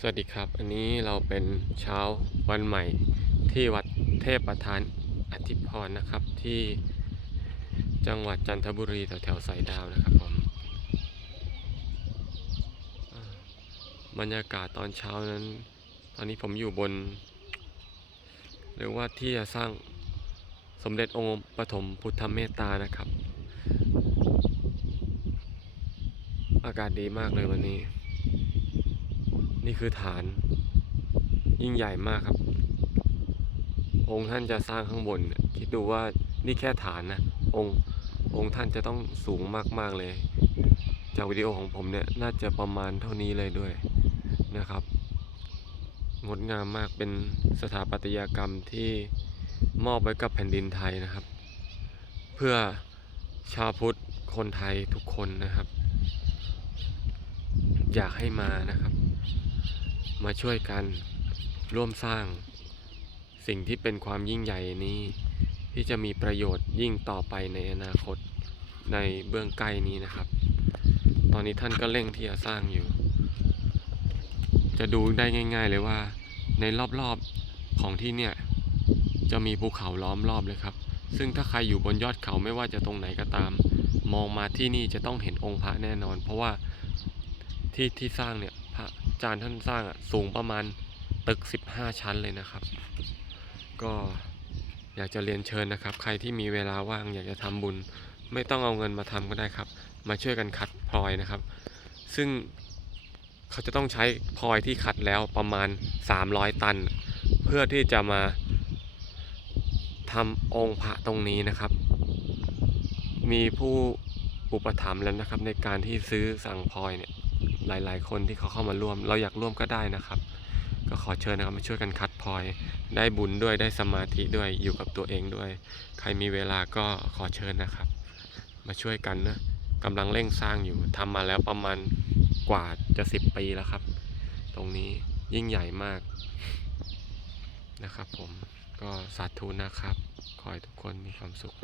สวัสดีครับ อันนี้เราเป็นเช้าวันใหม่ที่วัดเทพประธานอธิพรนะครับที่จังหวัดจันทบุรีแถวแถวๆสายดาวนะครับผมบรรยากาศตอนเช้านั้น ตอนนี้ผมอยู่บน หรือว่าที่จะสร้างสมเด็จองค์ปฐมพุทธเมตตานะครับ อากาศดีมากเลยวันนี้ นี่คือฐาน ยิ่งใหญ่มากครับ องค์ท่านจะสร้างข้างบน คิดดูว่านี่แค่ฐานนะ องค์องค์ท่านจะต้องสูงมากๆเลย จากวิดีโอของผมเนี่ยน่าจะประมาณเท่านี้เลยด้วยนะครับ งดงามมากเป็นสถาปัตยกรรมที่มอบไว้กับแผ่นดินไทยนะครับ เพื่อชาวพุทธคนไทยทุกคนนะครับ อยากให้มานะครับ มาช่วยกันร่วมสร้าง สิ่งที่เป็นความยิ่งใหญ่นี้ ที่จะมีประโยชน์ยิ่งต่อไปในอนาคตในเบื้องใกล้นี้นะครับ ตอนนี้ท่านก็เร่งที่จะสร้างอยู่ จะดูได้ง่าย ๆเลยว่า ในรอบๆของที่เนี่ยจะมีภูเขาล้อมรอบเลยครับ ซึ่งถ้าใครอยู่บนยอดเขาไม่ว่าจะตรงไหนก็ตาม มองมาที่นี่จะต้องเห็นองค์พระแน่นอน เพราะว่าที่ที่สร้างเนี่ย พระอาจารย์ท่านสร้างอะสูงประมาณตึก 15 ชั้นเลยนะครับ ก็อยากจะเรียนเชิญนะครับ ใครที่มีเวลาว่างอยากจะทำบุญ ไม่ต้องเอาเงินมาทำก็ได้ครับ มาช่วยกันคัดพลอยนะครับ ซึ่งเขาจะต้องใช้พลอยที่คัดแล้วประมาณ 300 ตัน เพื่อที่จะมาทำองค์พระตรงนี้นะครับ มีผู้อุปถัมภ์แล้วนะครับในการที่ซื้อสั่งพลอยเนี่ย หลายๆ คนที่เขาเข้ามาร่วม เราอยากร่วมก็ได้นะครับ ก็ขอเชิญนะครับมาช่วยกันคัดพลอย ได้บุญด้วยได้สมาธิด้วยอยู่กับตัวเองด้วย ใครมีเวลาก็ขอเชิญนะครับ มาช่วยกันนะกำลังเร่งสร้างอยู่ทำมาแล้วประมาณกว่าจะสิบปีแล้วครับ ตรงนี้ยิ่งใหญ่มากนะครับผมก็สาธุนะครับ ขอให้ทุกคนมีความสุข